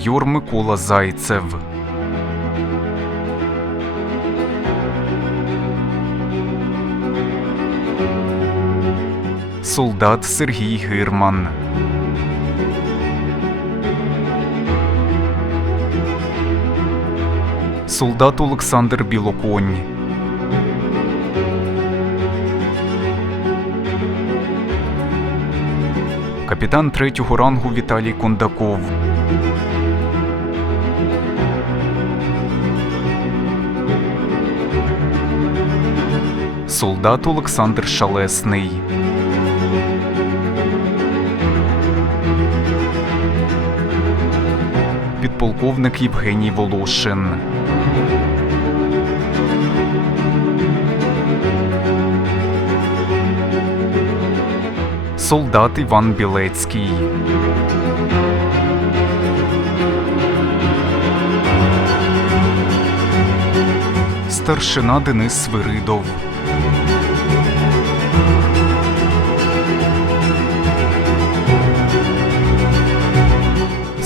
майор Микола Зайцев. Солдат Сергій Гирман. Солдат Олександр Білоконь. Капітан третього рангу Віталій Кондаков. Солдат Олександр Шалесний. Підполковник Євгеній Волошин. Солдат Іван Білецький. Старшина Денис Свиридов.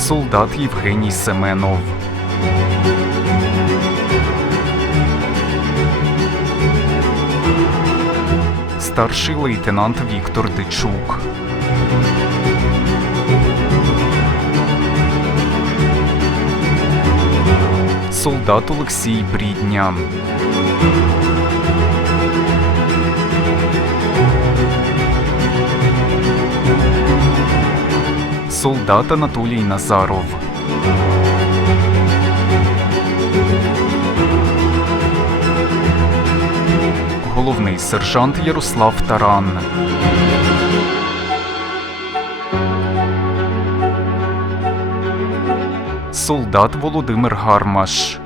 Солдат Євгеній Семенов. Старший лейтенант Віктор Дичук. Солдат Олексій Брідня. Солдат Анатолій Назаров. Головний сержант Ярослав Таран. Солдат Володимир Гармаш.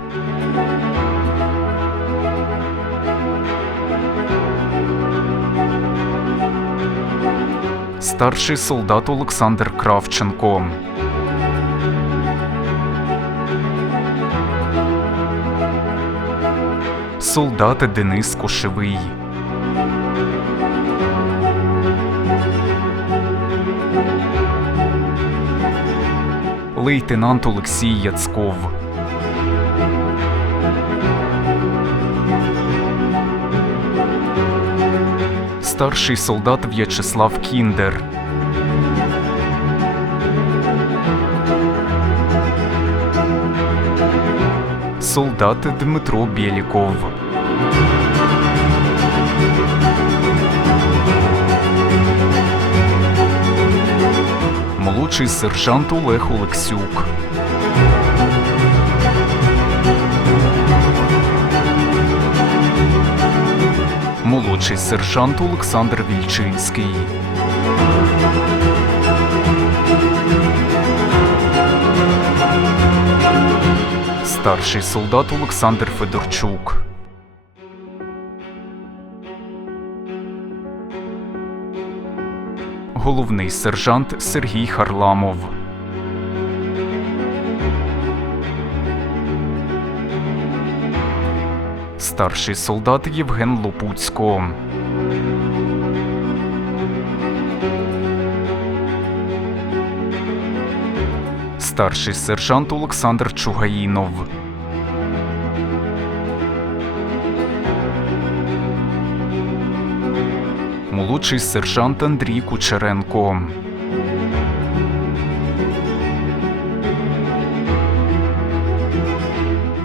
Старший солдат Олександр Кравченко. Солдат Денис Кошевий. Лейтенант Олексій Яцков. Старший солдат В'ячеслав Кіндер. Солдат Дмитро Бєліков. Молодший сержант Олег Олексюк. Молодший сержант Олександр Вільчинський. Старший солдат Олександр Федорчук. Головний сержант Сергій Харламов. Старший солдат Євген Лопуцько. Старший сержант Олександр Чугаїнов. Молодший сержант Андрій Кучеренко.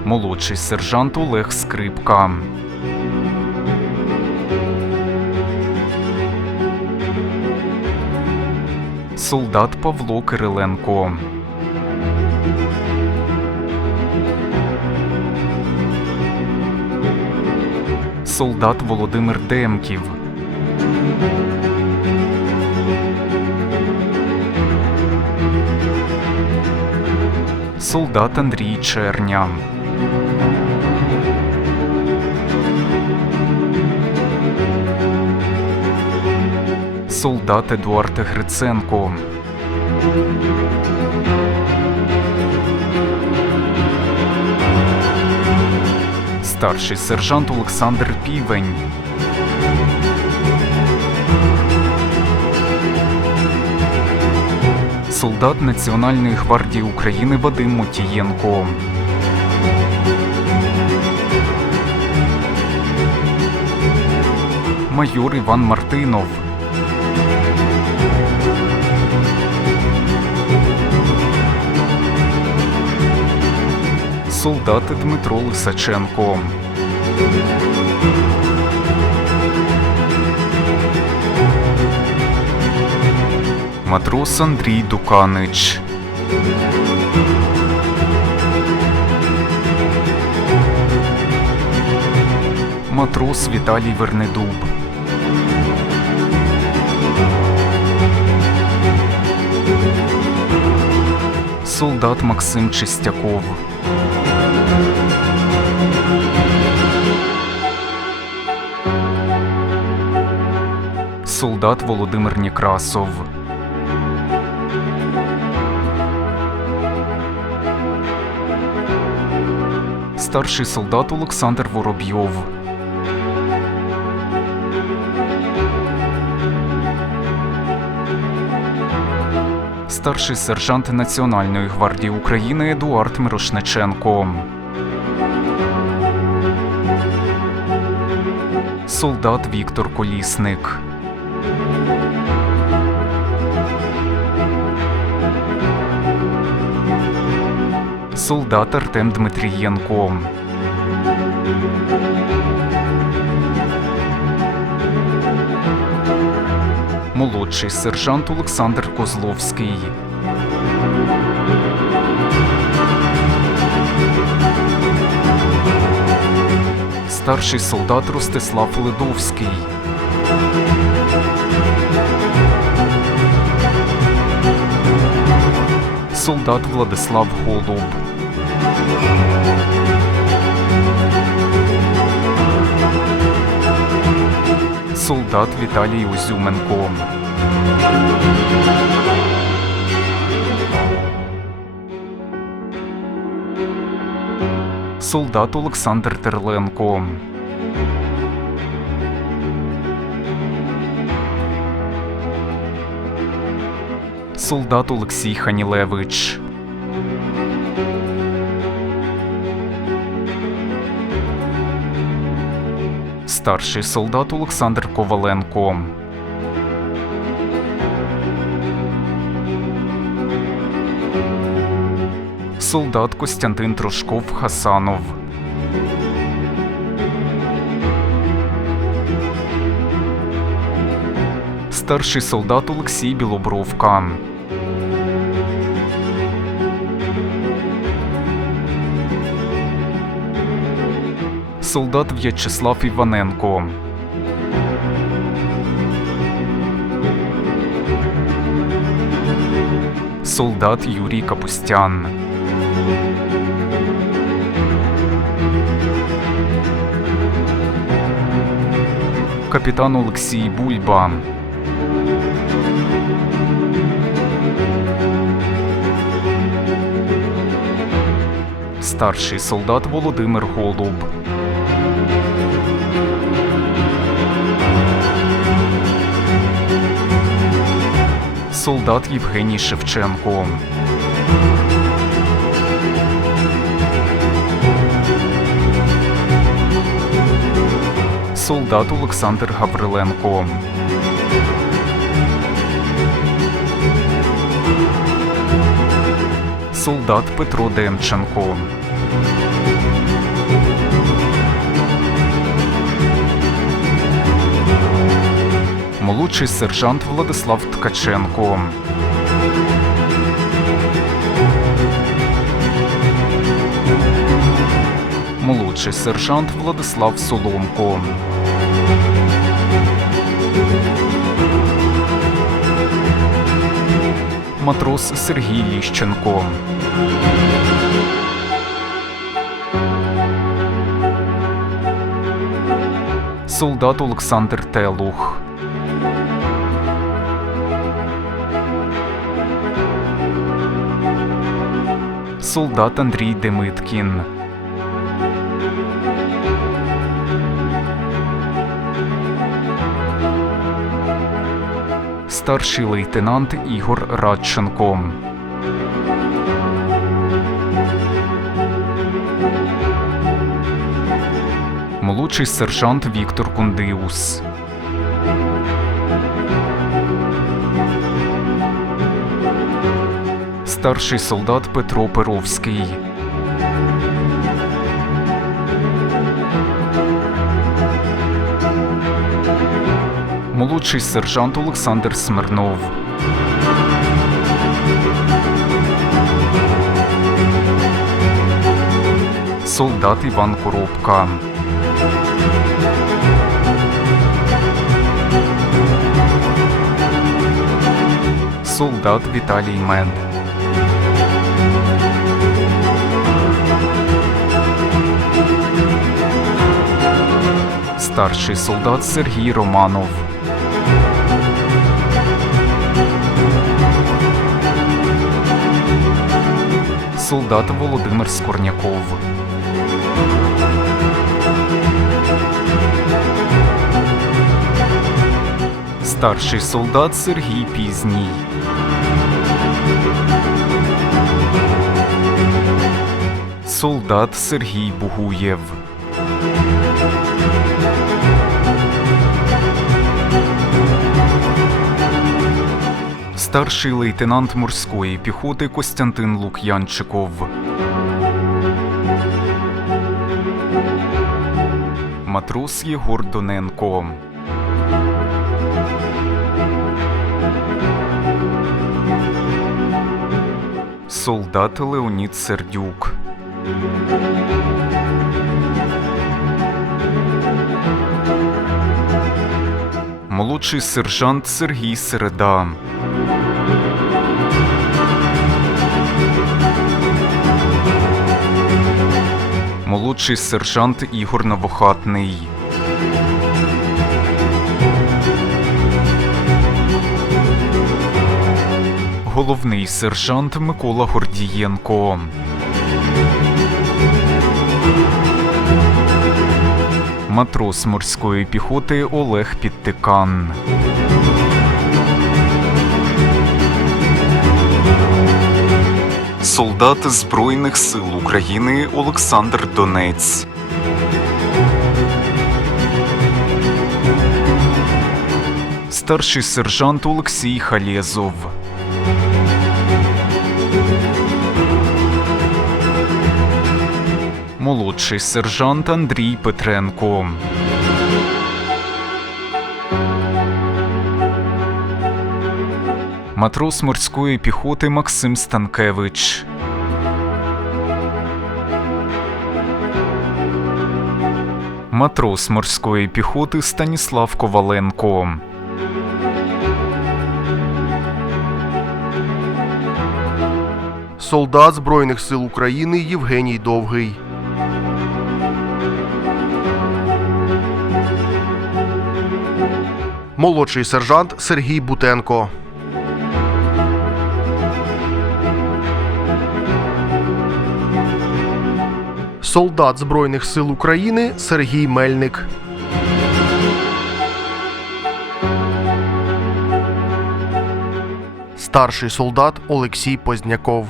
Молодший сержант Олег Скрипка. Солдат Павло Кириленко. Солдат Володимир Демків. Солдат Андрій Черня. Солдат Едуард Гриценко. Старший сержант Олександр Півень. солдат Національної гвардії України Вадим Мотієнко. Майор Іван Мартинов. Солдат Дмитро Лисаченко. Матрос Андрій Дуканич. Матрос Віталій Вернедуб. Солдат Максим Чистяков. Солдат Володимир Некрасов. Старший солдат Олександр Воробйов. Старший сержант Національної гвардії України Едуард Мирошниченко. Солдат Віктор Колісник. Солдат Артем Дмитрієнко. Молодший сержант Олександр Козловський. Старший солдат Ростислав Ледовський. Солдат Владислав Голуб. Солдат Віталій Озюменко. Солдат Олександр Терленко. Солдат Олексій Ханілевич. Старший солдат Олександр Коваленко. Солдат Костянтин Трошков Хасанов. Старший солдат Олексій Білобровка. Солдат В'ячеслав Іваненко. Солдат Юрій Капустян. Капітан Олексій Бульба. Старший солдат Володимир Голуб. Солдат Євгеній Шевченко. Солдат Олександр Гавриленко. Солдат Петро Демченко. Молодший сержант Владислав Ткаченко. Молодший сержант Владислав Соломко. Матрос Сергій Ліщенко. Солдат Олександр Телух. Солдат Андрій Демиткін. старший лейтенант Ігор Радченко. Молодший сержант Віктор Кундиус. Старший солдат Петро Перовський. Молодший сержант Олександр Смирнов. Солдат Іван Коробка. Солдат Віталій Мед. Старший солдат Сергій Романов. Солдат Володимир Скорняков. Старший солдат Сергій Пізній. Солдат Сергій Бугуєв. Старший лейтенант морської піхоти Костянтин Лук'янчиков. Матрос Єгор Доненко. Солдат Леонід Сердюк. Молодший сержант Сергій Середа. Молодший сержант Ігор Новохатний. Головний сержант Микола Гордієнко. Матрос морської піхоти Олег Підтикан. Солдат Збройних сил України Олександр Донець. Старший сержант Олексій Халєзов. Молодший сержант Андрій Петренко. Матрос морської піхоти Максим Станкевич. Матрос морської піхоти Станіслав Коваленко. Солдат Збройних сил України Євгеній Довгий. Молодший сержант Сергій Бутенко. Солдат Збройних сил України Сергій Мельник. Старший солдат Олексій Позняков.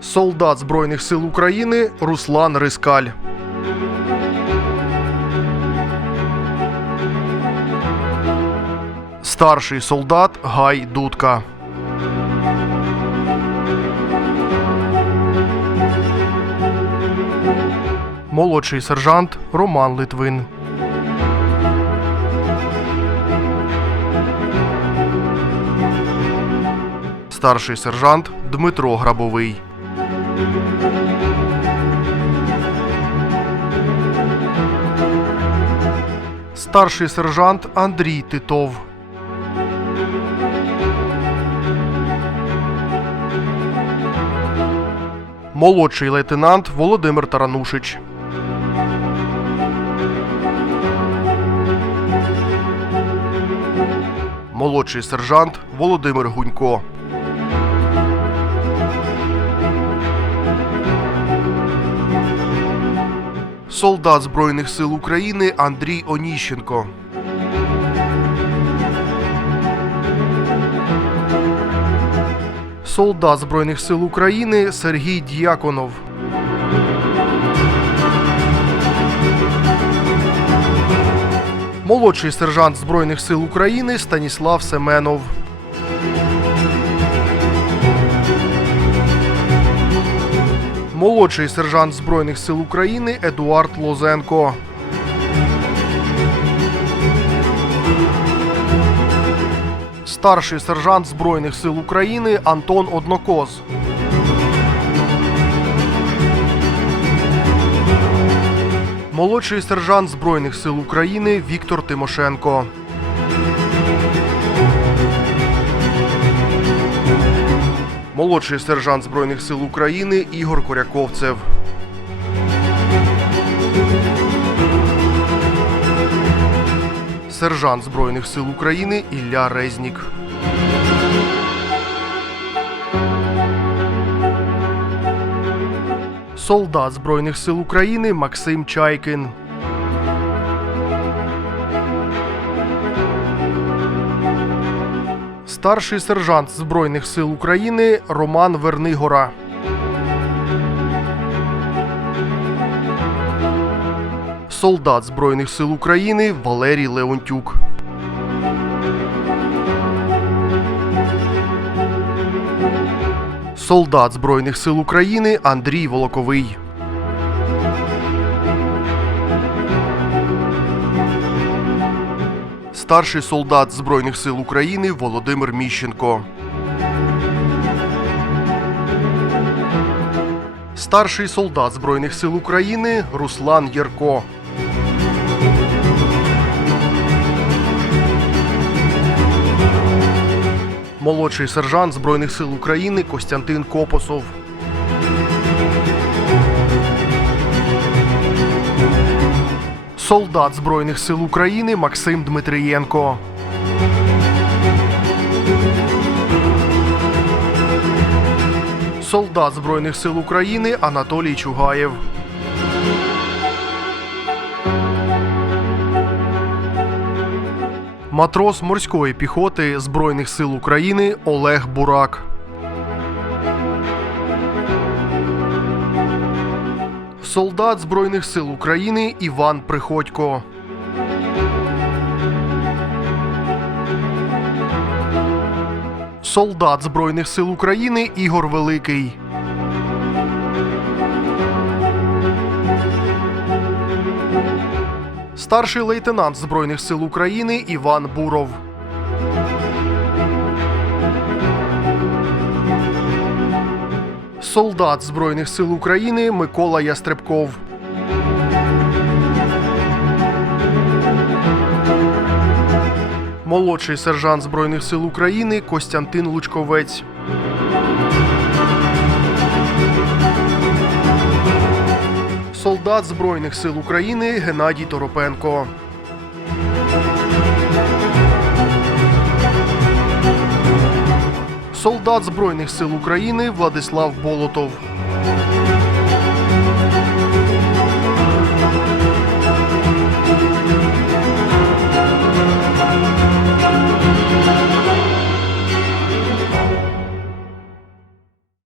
Солдат Збройних сил України Руслан Рискаль. Старший солдат Гай Дудка. Молодший сержант Роман Литвин. Старший сержант Дмитро Грабовий. Старший сержант Андрій Титов. Молодший лейтенант Володимир Таранушич. Молодший сержант Володимир Гунько. Солдат Збройних сил України Андрій Оніщенко. Солдат Збройних сил України Сергій Д'яконов. Молодший сержант Збройних сил України Станіслав Семенов. Молодший сержант Збройних сил України Едуард Лозенко. Старший сержант Збройних сил України Антон Однокоз. Молодший сержант Збройних сил України Віктор Тимошенко. Молодший сержант Збройних сил України Ігор Коряковцев. Сержант Збройних сил України Ілля Резнік. Солдат Збройних сил України Максим Чайкін. Старший сержант Збройних сил України Роман Вернигора. Солдат Збройних сил України Валерій Леонтюк. Солдат Збройних сил України Андрій Волоковий. Старший солдат Збройних сил України Володимир Міщенко. Старший солдат Збройних сил України Руслан Єрко. Молодший сержант Збройних сил України Костянтин Копосов. Солдат Збройних сил України Максим Дмитрієнко. Солдат Збройних сил України Анатолій Чугаєв. Матрос морської піхоти Збройних сил України Олег Бурак. Солдат Збройних сил України Іван Приходько. Солдат Збройних сил України Ігор Великий. Старший лейтенант Збройних сил України Іван Буров. Солдат Збройних сил України Микола Ястребков. Молодший сержант Збройних сил України Костянтин Лучковець. Солдат Збройних сил України Геннадій Торопенко. Солдат Збройних сил України Владислав Болотов.